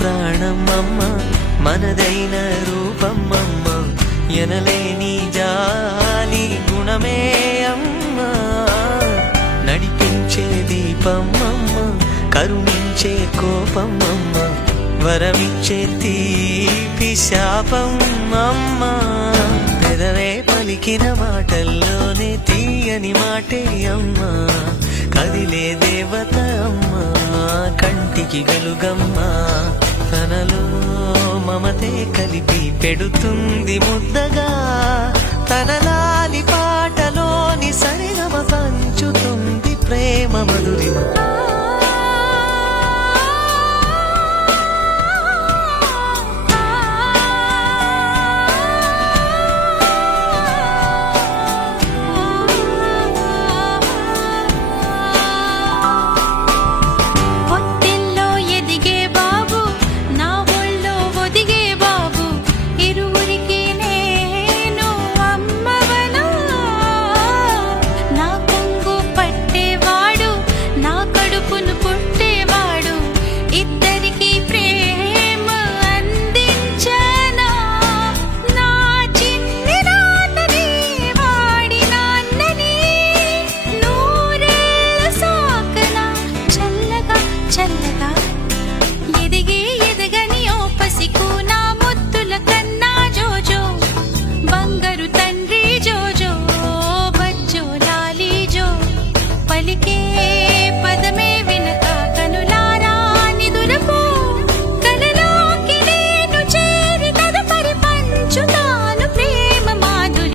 ప్రాణం అమ్మ, మనదైన రూపం అమ్మ, ఎనలేని జాలి గుణమే అమ్మ, నడిపించే దీపం అమ్మ, కరుణించే కోపం అమ్మ, వరమిచ్చే తీపి శాపం అమ్మ, పెదవే పలికిన మాటల్లోనే తీయని మాటే అమ్మ, కదిలే దేవత అమ్మ, కంటికి వెలుగమ్మ, తనలో మమతే కలిపి పెడుతుంది ముద్దగా, తన లాలి